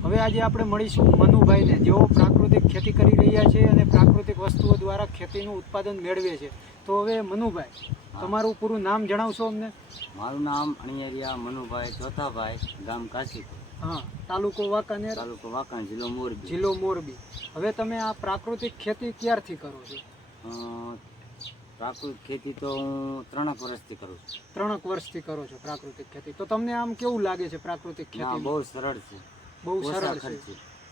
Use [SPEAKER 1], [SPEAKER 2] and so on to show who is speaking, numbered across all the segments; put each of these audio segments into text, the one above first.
[SPEAKER 1] હવે આજે આપણે મળીશું મનુભાઈને. જેઓ પ્રાકૃતિક ખેતી કરી રહ્યા છે અને પ્રાકૃતિક વસ્તુઓ દ્વારા ખેતીનું ઉત્પાદન મેળવે છે. તો હવે મનુભાઈ તમારું પૂરું નામ જણાવશો અમને?
[SPEAKER 2] મારું નામ અણિયરિયા મનુભાઈ ચોથાભાઈ ગામ કાશીપુર.
[SPEAKER 1] હા તાલુકો વાંકાનેર?
[SPEAKER 2] તાલુકો વાંકાણ જિલ્લો મોરબી.
[SPEAKER 1] જિલ્લો મોરબી. હવે તમે આ પ્રાકૃતિક ખેતી ક્યારથી કરો છો?
[SPEAKER 2] પ્રાકૃતિક ખેતી તો હું ત્રણક વર્ષથી કરું છું.
[SPEAKER 1] ત્રણક વર્ષથી કરો છો પ્રાકૃતિક ખેતી. તો તમને આમ કેવું લાગે છે પ્રાકૃતિક ખેતી
[SPEAKER 2] બહુ સરળ છે.
[SPEAKER 1] બહુ સરળ છે.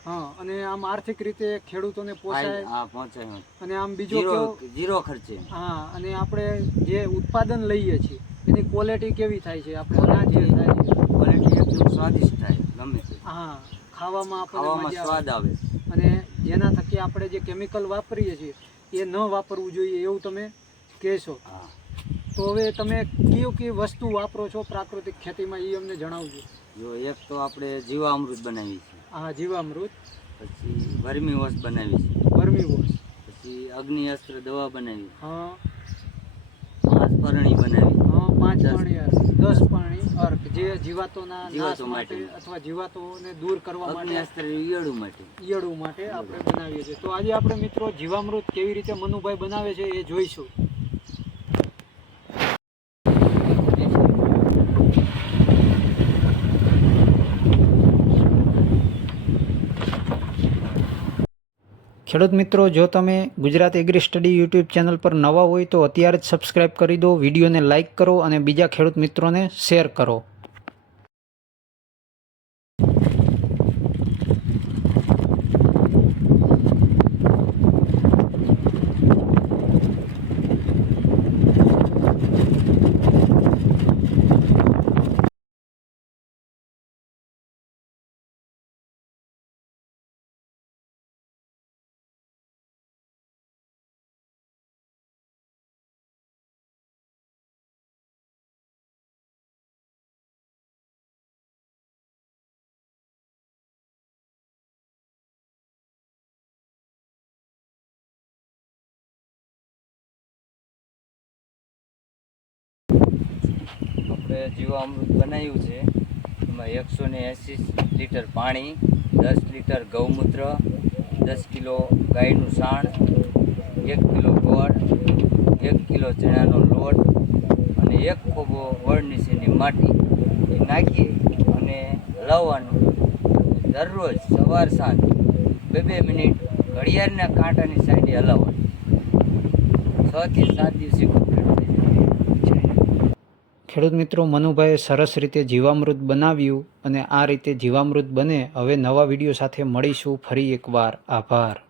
[SPEAKER 1] હા અને આમ આર્થિક રીતે ખેડૂતોને પોસાય
[SPEAKER 2] હા પહોંચાય
[SPEAKER 1] અને આમ બીજો
[SPEAKER 2] ઝીરો ખર્ચે
[SPEAKER 1] હા અને આપણે જે ઉત્પાદન લઈએ છીએ એની ક્વોલિટી કેવી થાય છે? આપણે અનાજ જે થાય છે.
[SPEAKER 2] ક્વોલિટી એકદમ સ્વાદિષ્ટ થાય ગમે તે.
[SPEAKER 1] હા ખાવામાં આપણને
[SPEAKER 2] સ્વાદ આવે.
[SPEAKER 1] અને જેના થકી આપણે જે કેમિકલ વાપરીએ છીએ એ ન વાપરવું જોઈએ એવું તમે કહેશો.
[SPEAKER 2] હા.
[SPEAKER 1] તો હવે તમે કયું કઈ વસ્તુ વાપરો છો પ્રાકૃતિક ખેતીમાં એ અમને જણાવજો.
[SPEAKER 2] જો એક તો આપણે જીવામૃત બનાવી છે
[SPEAKER 1] હા જીવામૃત.
[SPEAKER 2] પછી વર્મી વોશ બનાવી છે
[SPEAKER 1] વર્મી વોશ
[SPEAKER 2] પછી અગ્નિ અસ્ત્ર દવા બનાવી
[SPEAKER 1] હા.
[SPEAKER 2] પાંચ પરણી બનાવી
[SPEAKER 1] હા પાંચ પરણી અર્ક. દસ પરણી અર્ક જે જીવાતોના
[SPEAKER 2] જીવાતો
[SPEAKER 1] માટે. અથવા જીવાતોને દૂર કરવા માટે
[SPEAKER 2] અસ્ત્ર ઈયળું માટે.
[SPEAKER 1] ઈયળું માટે આપણે બનાવીએ છીએ. તો આજે આપણે મિત્રો જીવામૃત કેવી રીતે મનુભાઈ બનાવે છે એ જોઈશું. ખેડૂત મિત્રો, જો તમે Gujarat agri study YouTube channel પર નવા હોય તો અત્યારે જ સબસ્ક્રાઇબ કરી દો, વિડીયોને લાઇક કરો અને બીજા ખેડૂત મિત્રોને શેર કરો.
[SPEAKER 2] આપણે જીવામૃત બનાવ્યું છે, એમાં એકસો ને એંસી લીટર પાણી, દસ લીટર ગૌમૂત્ર, દસ કિલો ગાયનું સાણ, એક કિલો ગોળ, એક કિલો ચણાનો લોટ અને એક ખોબો વળનીસીની માટી એ નાખી અને હલાવવાનું દરરોજ સવાર સાંજ બે બે મિનિટ ઘડિયાળના કાંટાની સાઈડે હલાવવાનું. છ થી સાત દિવસે
[SPEAKER 1] ખેડૂત મિત્રો, મનુભાઈએ સરસ રીતે જીવામૃત બનાવ્યું અને આ રીતે જીવામૃત બને. હવે નવા વીડિયો સાથે મળીશું. ફરી એકવાર. આભાર.